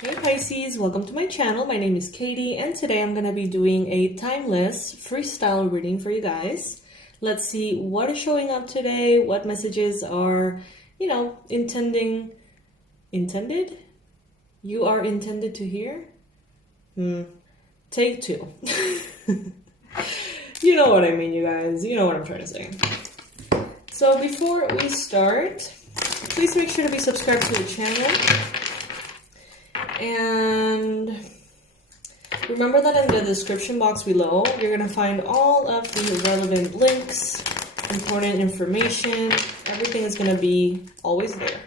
Hey Pisces, welcome to my channel. My name is Katie and today I'm going to be doing a timeless freestyle reading for you guys. Let's see what is showing up today, what messages are, intended? You are intended to hear? Take two. You know what I mean, you guys. You know what I'm trying to say. So before we start, please make sure to be subscribed to the channel. And remember that in the description box below, you're going to find all of the relevant links, important information. Everything is going to be always there.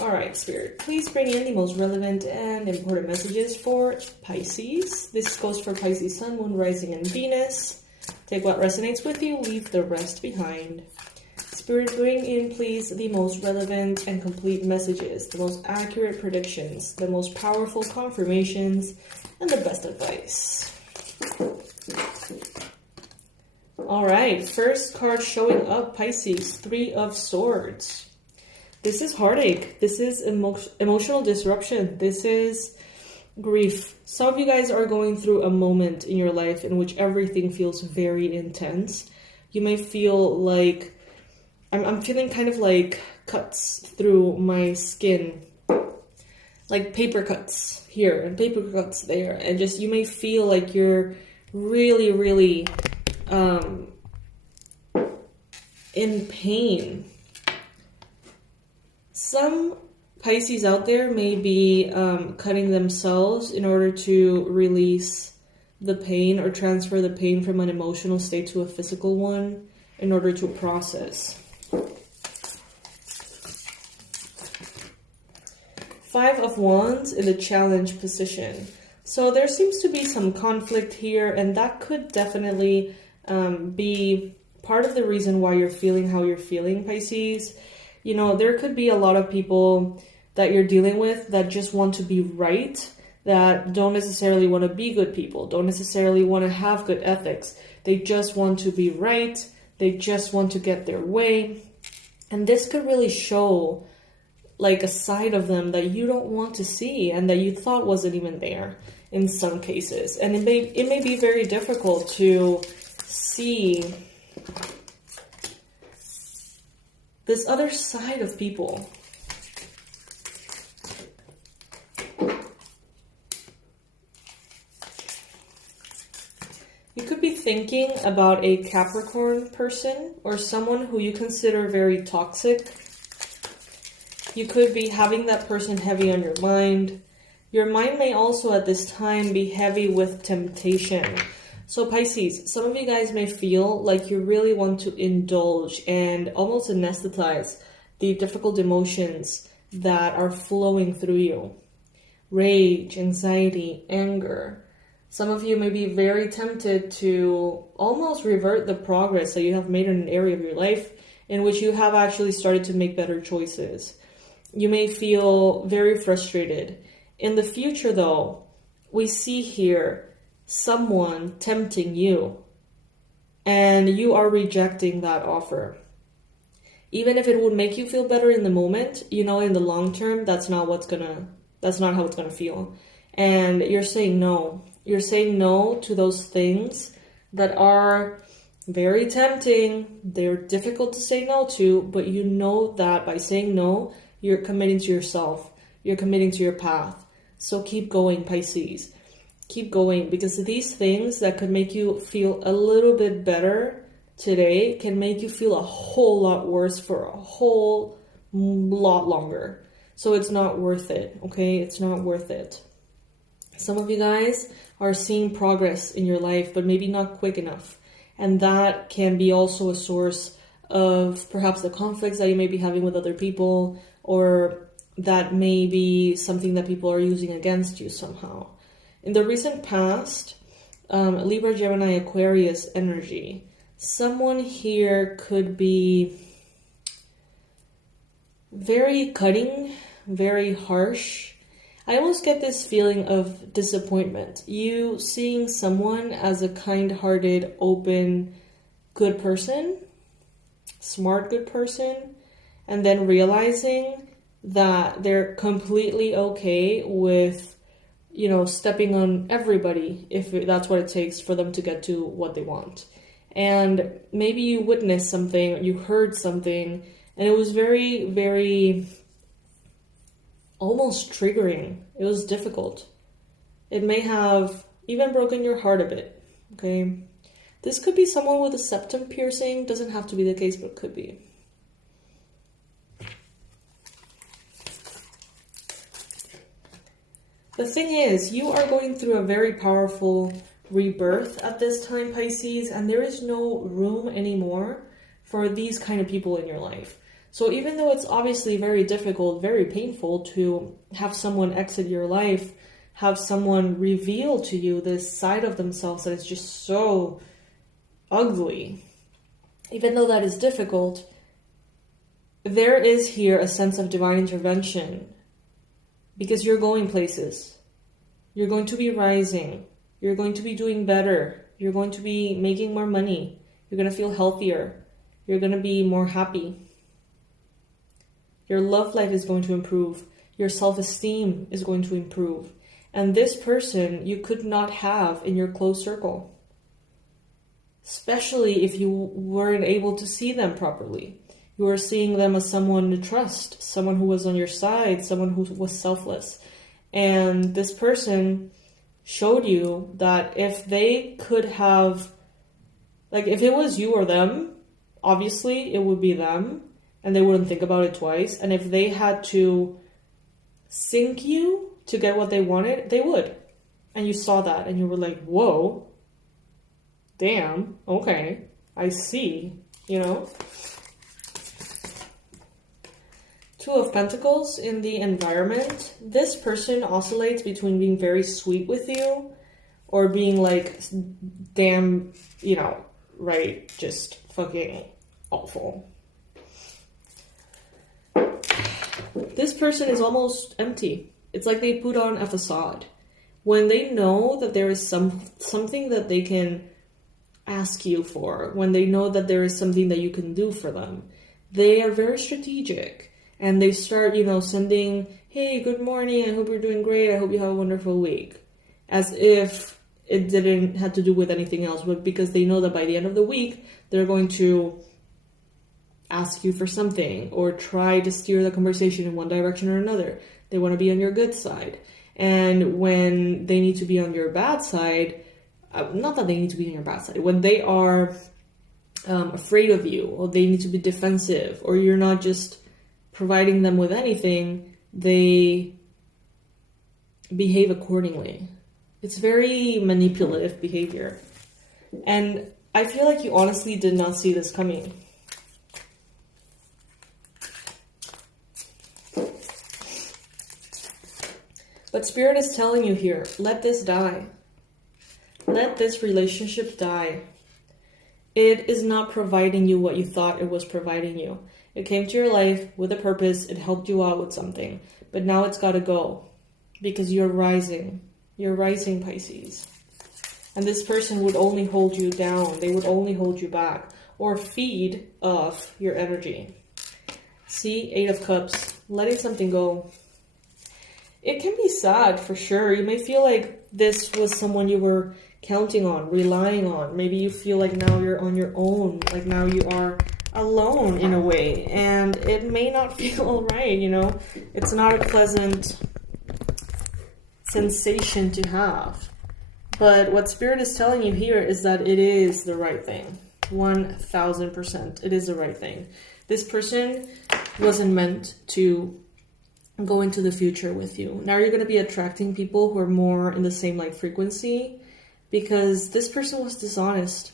Alright, Spirit, please bring in the most relevant and important messages for Pisces. This goes for Pisces Sun, Moon, Rising, and Venus. Take what resonates with you, leave the rest behind. Spirit, bring in, please, the most relevant and complete messages, the most accurate predictions, the most powerful confirmations, and the best advice. All right, first card showing up, Pisces, Three of Swords. This is heartache. This is emotional disruption. This is grief. Some of you guys are going through a moment in your life in which everything feels very intense. You may feel like I'm feeling kind of like cuts through my skin, like paper cuts here and paper cuts there, and just you may feel like you're really in pain. Some Pisces out there may be cutting themselves in order to release the pain or transfer the pain from an emotional state to a physical one in order to process. Five of Wands in the challenge position. So there seems to be some conflict here, and that could definitely be part of the reason why you're feeling how you're feeling, Pisces. You know, there could be a lot of people that you're dealing with that just want to be right, that don't necessarily want to be good people, don't necessarily want to have good ethics. They just want to be right. They just want to get their way. And this could really show like a side of them that you don't want to see and that you thought wasn't even there in some cases. And it may be very difficult to see this other side of people. You could be thinking about a Capricorn person or someone who you consider very toxic. You could be having that person heavy on your mind. Your mind may also at this time be heavy with temptation. So Pisces, some of you guys may feel like you really want to indulge and almost anesthetize the difficult emotions that are flowing through you. Rage, anxiety, anger. Some of you may be very tempted to almost revert the progress that you have made in an area of your life in which you have actually started to make better choices. You may feel very frustrated. In the future, though, we see here someone tempting you, and you are rejecting that offer. Even if it would make you feel better in the moment, in the long term, that's not how it's gonna feel. And you're saying no. You're saying no to those things that are very tempting. They're difficult to say no to, but you know that by saying no, you're committing to yourself. You're committing to your path. So keep going, Pisces. Keep going, because these things that could make you feel a little bit better today can make you feel a whole lot worse for a whole lot longer. So it's not worth it, okay? It's not worth it. Some of you guys are seeing progress in your life, but maybe not quick enough. And that can be also a source of perhaps the conflicts that you may be having with other people, or that may be something that people are using against you somehow. In the recent past, Libra, Gemini, Aquarius energy, someone here could be very cutting, very harsh. I almost get this feeling of disappointment. You seeing someone as a kind-hearted, open, good person, smart, good person, and then realizing that they're completely okay with, you know, stepping on everybody if that's what it takes for them to get to what they want. And maybe you witnessed something, you heard something, and it was very, very almost triggering. It was difficult. It may have even broken your heart a bit, okay? This could be someone with a septum piercing. Doesn't have to be the case, but could be. The thing is, you are going through a very powerful rebirth at this time, Pisces, and there is no room anymore for these kind of people in your life. So even though it's obviously very difficult, very painful to have someone exit your life, have someone reveal to you this side of themselves that is just so ugly, even though that is difficult, there is here a sense of divine intervention. Because you're going places. You're going to be rising. You're going to be doing better. You're going to be making more money. You're going to feel healthier. You're going to be more happy. Your love life is going to improve. Your self-esteem is going to improve. And this person you could not have in your close circle. Especially if you weren't able to see them properly. You were seeing them as someone to trust, someone who was on your side, someone who was selfless. And this person showed you that if they could have, like if it was you or them, obviously it would be them and they wouldn't think about it twice. And if they had to sink you to get what they wanted, they would. And you saw that and you were like, whoa, damn, okay, I see, you know? Two of Pentacles in the environment. This person oscillates between being very sweet with you or being like, damn, you know, right, just fucking awful. This person is almost empty. It's like they put on a facade. When they know that there is something that they can ask you for, when they know that there is something that you can do for them, they are very strategic. And they start, you know, sending, hey, good morning, I hope you're doing great, I hope you have a wonderful week. As if it didn't have to do with anything else, but because they know that by the end of the week, they're going to ask you for something or try to steer the conversation in one direction or another. They want to be on your good side. And when they need to be on your bad side, not that they need to be on your bad side, when they are afraid of you, or they need to be defensive, or you're not just providing them with anything, they behave accordingly. It's very manipulative behavior. And I feel like you honestly did not see this coming. But Spirit is telling you here, let this die. Let this relationship die. It is not providing you what you thought it was providing you. It came to your life with a purpose. It helped you out with something. But now it's got to go. Because you're rising. You're rising, Pisces. And this person would only hold you down. They would only hold you back. Or feed off your energy. See? 8 of Cups. Letting something go. It can be sad, for sure. You may feel like this was someone you were counting on, relying on. Maybe you feel like now you're on your own. Like now you are alone in a way, and it may not feel right, you know. It's not a pleasant sensation to have, but what Spirit is telling you here is that it is the right thing. 1000% it is the right thing. This person wasn't meant to go into the future with you. Now you're going to be attracting people who are more in the same like frequency, because this person was dishonest.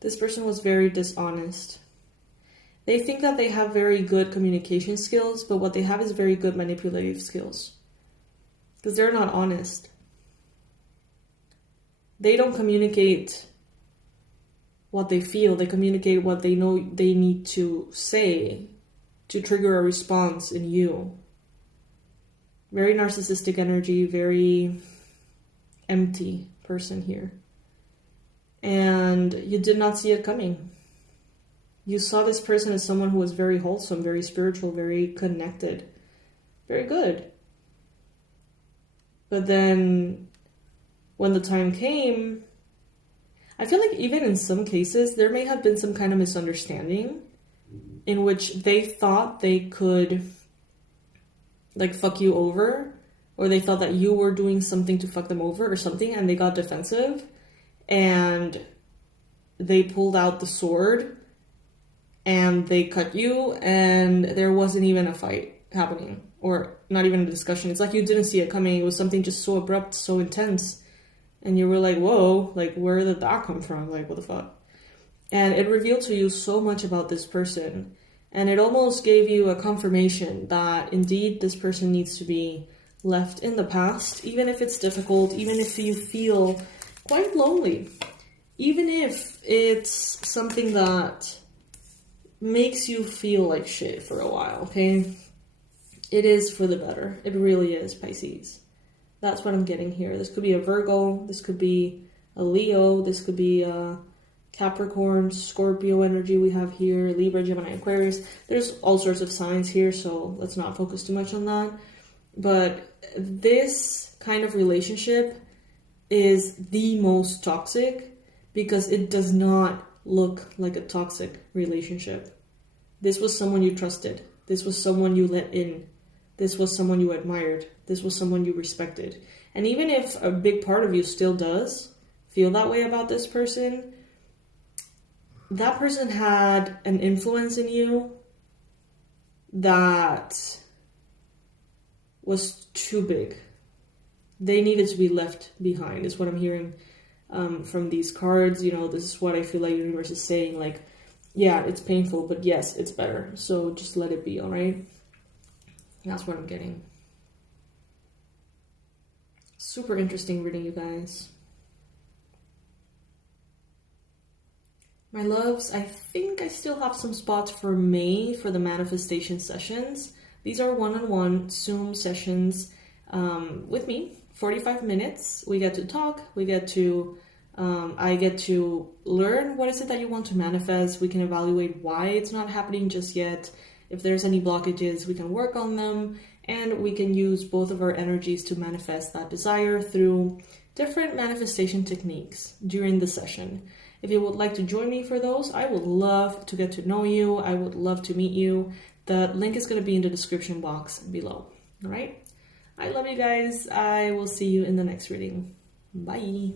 This person was very dishonest. They think that they have very good communication skills, but what they have is very good manipulative skills. Because they're not honest. They don't communicate what they feel. They communicate what they know they need to say to trigger a response in you. Very narcissistic energy, very empty person here. And you did not see it coming. You saw this person as someone who was very wholesome, very spiritual, very connected, very good. But then when the time came, I feel like even in some cases, there may have been some kind of misunderstanding in which they thought they could like fuck you over, or they thought that you were doing something to fuck them over or something, and they got defensive and they pulled out the sword and they cut you, and there wasn't even a fight happening, or not even a discussion. It's like you didn't see it coming. It was something just so abrupt, so intense, and you were like, whoa, like where did that come from? Like, what the fuck? And it revealed to you so much about this person, and it almost gave you a confirmation that indeed this person needs to be left in the past, even if it's difficult, even if you feel quite lonely, even if it's something that makes you feel like shit for a while, okay? It is for the better. It really is, Pisces. That's what I'm getting here. This could be a Virgo, this could be a Leo, this could be a Capricorn, Scorpio energy we have here, Libra, Gemini, Aquarius. There's all sorts of signs here, so let's not focus too much on that. But this kind of relationship is the most toxic because it does not look like a toxic relationship. This was someone you trusted. This was someone you let in. This was someone you admired. This was someone you respected. And even if a big part of you still does feel that way about this person, that person had an influence in you that was too big. They needed to be left behind, is what I'm hearing from these cards. You know, this is what I feel like the universe is saying, like, yeah, it's painful, but yes, it's better. So just let it be, all right? That's what I'm getting. Super interesting reading, you guys. My loves, I think I still have some spots for May for the manifestation sessions. These are one-on-one Zoom sessions with me, 45 minutes. We get to talk, we get to, I get to learn what is it that you want to manifest. We can evaluate why it's not happening just yet. If there's any blockages, we can work on them, and we can use both of our energies to manifest that desire through different manifestation techniques during the session. If you would like to join me for those, I would love to get to know you. I would love to meet you. The link is going to be in the description box below. All right? I love you guys. I will see you in the next reading. Bye.